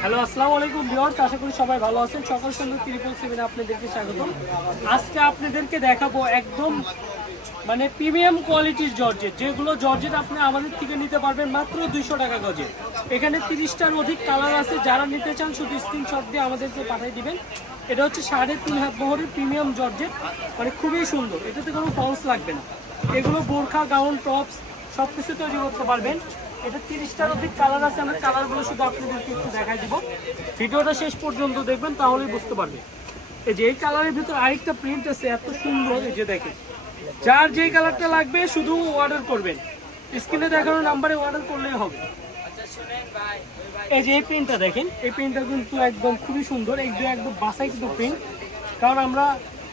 Hello, আসসালামু আলাইকুম viewers, আশা করি সবাই ভালো আছেন। সকল সুন্দর 777 আপনাদেরকে স্বাগতম। আজকে আপনাদেরকে দেখাবো একদম প্রিমিয়াম কোয়ালিটির জর্জেট, যেগুলো জর্জেট আপনি আমাদের থেকে নিতে পারবেন মাত্র 200 টাকা গজে। এখানে 30টার অধিক কালার আছে। যারা নিতে চান শুধু স্ক্রিনশট দিয়ে আমাদেরকে পাঠিয়ে দিবেন। এটা হচ্ছে 3.5 হাত বহরের প্রিমিয়াম জর্জেট, খুবই সুন্দর। এটাতে কোনো ফলস লাগবে না। এগুলো বোরখা, গাউন, টপস সব কিছু তৈরি করতে পারবেন। এটা 30টার অধিক কালার আছে। আমরা কালারগুলো শুধু আপনাদেরকে একটু দেখাই দিব। ভিডিওটা শেষ পর্যন্ত দেখবেন, তাহলেই বুঝতে পারবেন। এই যে এই কালারের ভিতর আরেকটা প্রিন্ট আছে, এত সুন্দর। এই যে দেখেন, যার যেই কালারটা লাগবে শুধু অর্ডার করবেন। স্ক্রিনে দেখানো নাম্বারে অর্ডার করলেই হবে। এই যে এই প্রিন্টটা দেখেন, এই প্রিন্টটা কিন্তু একদম খুবই সুন্দর। একদম বাসাই কিন্তু প্রিন্ট। কারণ আমরা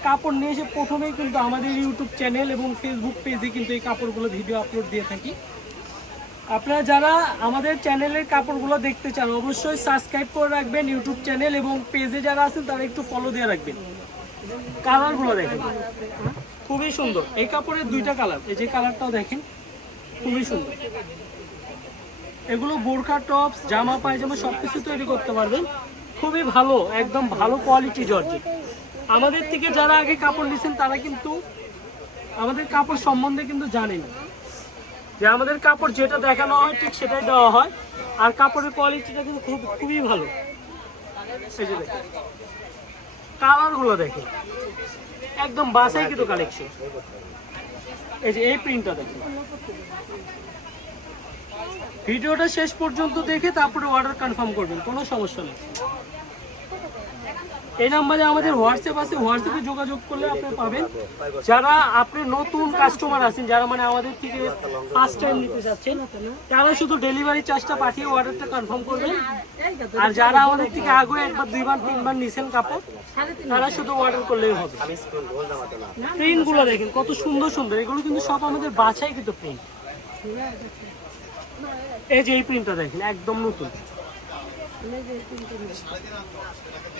কাপড় নিয়ে এসে প্রথমেই কিন্তু আমাদের ইউটিউব চ্যানেল এবং ফেসবুক পেজে কিন্তু এই কাপড়গুলো ভিডিও আপলোড দিয়ে থাকি। আপনারা যারা আমাদের চ্যানেলের কাপড়গুলো দেখতে চান অবশ্যই সাবস্ক্রাইব করে রাখবেন ইউটিউব চ্যানেল, এবং পেজে যারা আছেন তারা একটু ফলো দিয়ে রাখবেন। কালারগুলো দেখেন, খুবই সুন্দর। এই কাপড়ের দুইটা কালার, এই যে কালারটাও দেখেন, খুবই সুন্দর। এগুলো বোরখা, টপস, জামা, পায়জামা সবকিছু তৈরি করতে পারবেন। খুবই ভালো, একদম ভালো কোয়ালিটি জর্জেট। আমাদের থেকে যারা আগে কাপড় নিয়েছেন তারা কিন্তু আমাদের কাপড় সম্বন্ধে কিন্তু জানেন যে আমাদের কাপড় যেটা দেখানো হয় ঠিক সেটাই দেওয়া হয়। আর কাপড়ের কোয়ালিটিটা কিন্তু খুবই ভালো। এই যে দেখেন, কালারগুলো দেখেন, একদম বাসাই কিন্তু কালেকশন। এই যে এই প্রিন্টটা দেখেন। ভিডিওটা শেষ পর্যন্ত দেখে তারপরে অর্ডার কনফার্ম করবেন, কোনো সমস্যা নেই। এই নাম্বারে আমাদের হোয়াটসঅ্যাপ আছে, হোয়াটসঅ্যাপে যোগাযোগ করলে আপনি পাবেন। যারা আপনি নতুন কাস্টমার আছেন, যারা আমাদের থেকে ফার্স্ট টাইম নিতে চাচ্ছেন, তারা শুধু ডেলিভারি চার্জটা পাঠিয়ে অর্ডারটা কনফার্ম করবেন। আর যারা আমাদের থেকে আগে একবার, দুইবার, তিনবার নিছেন কাপড়, তারা শুধু অর্ডার করলেই হবে। প্রিন্টগুলো দেখেন কত সুন্দর সুন্দর। এগুলো কিন্তু সব আমাদের বাছাই কিন্তু প্রিন্ট। এই যে এই প্রিন্টটা দেখেন, একদম নতুন।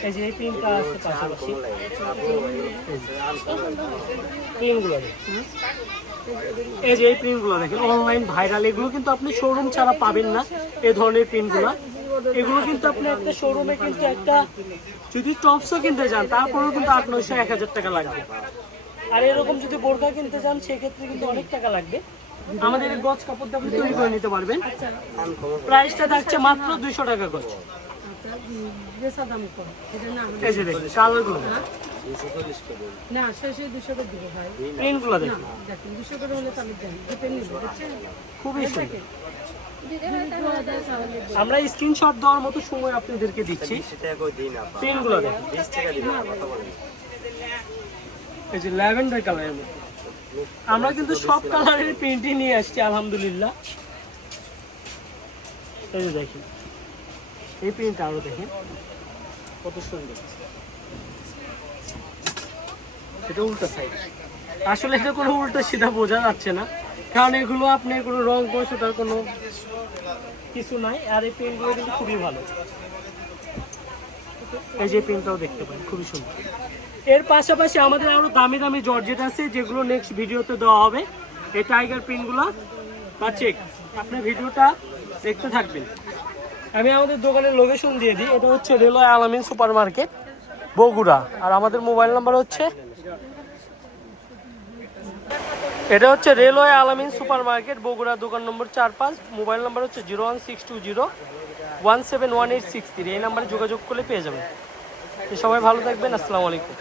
এই যে এই প্রিন্টটা আছে পাশাপাশি। প্রিন্টগুলো দেখেন, এই যে এই প্রিন্টগুলো দেখেন, অনলাইন ভাইরাল। এগুলো কিন্তু আপনি শোরুম ছাড়া পাবেন না। এই ধরনের প্রিন্টগুলো, এগুলো কিন্তু আপনি একটা শোরুমে কিন্তু একটা যদি টপসও কিনতে যান তারপরেও কিন্তু 800-900-1000 টাকা লাগবে। আর এরকম যদি বোরকা কিনতে যান সেক্ষেত্রে কিন্তু অনেক টাকা লাগবে। আমাদের গজ কাপড়টা আপনি তৈরি করে নিতে পারবেন। প্রাইসটা থাকছে মাত্র 200 টাকা গজ। এই যে দেখুন কালারগুলো, খুবই সুন্দর। আমরা স্ক্রিনশট দেওয়ার মতো সময় আপনাদেরকে দিচ্ছি। পেনগুলো দেখুন, এই যে ল্যাভেন্ডার কালারের মধ্যে। আমরা কিন্তু সব কালারের প্রিন্টই নিয়ে আসছি আলহামদুলিল্লাহ। এই যে দেখেন, এই প্রিন্টটা আরো দেখেন কত সুন্দর। এটা উল্টা সাইড। আসলে এটা কোনো উল্টা সিধা বোঝা যাচ্ছে না, কারণ এগুলো আপনার কোনো রং কষাটার কোনো কিছু নাই। আর এই প্রিন্টগুলো কিন্তু খুবই ভালো। এই যে প্রিন্টটাও দেখতে পারেন, খুবই সুন্দর। এর পাশাপাশি আমাদের আরো দামি দামি জর্জেট আছে, যেগুলো নেক্সট ভিডিওতে দেওয়া হবে। এই টাইগার প্রিন্টগুলো বা চেক, আপনি ভিডিওটা দেখতে থাকবেন। আমি আমাদের দোকানের লোকেশন দিয়ে দিই। এটা হচ্ছে রেলওয়ে আলামিন সুপার মার্কেট, বগুড়া। আর আমাদের মোবাইল নাম্বার হচ্ছে, এটা হচ্ছে রেলওয়ে আলামিন সুপার মার্কেট, বগুড়া, দোকান নম্বর 4-5। মোবাইল নাম্বার হচ্ছে 01620171863। এই নাম্বারে যোগাযোগ করলে পেয়ে যাবেন। সবাই ভালো থাকবেন, আসসালামু আলাইকুম।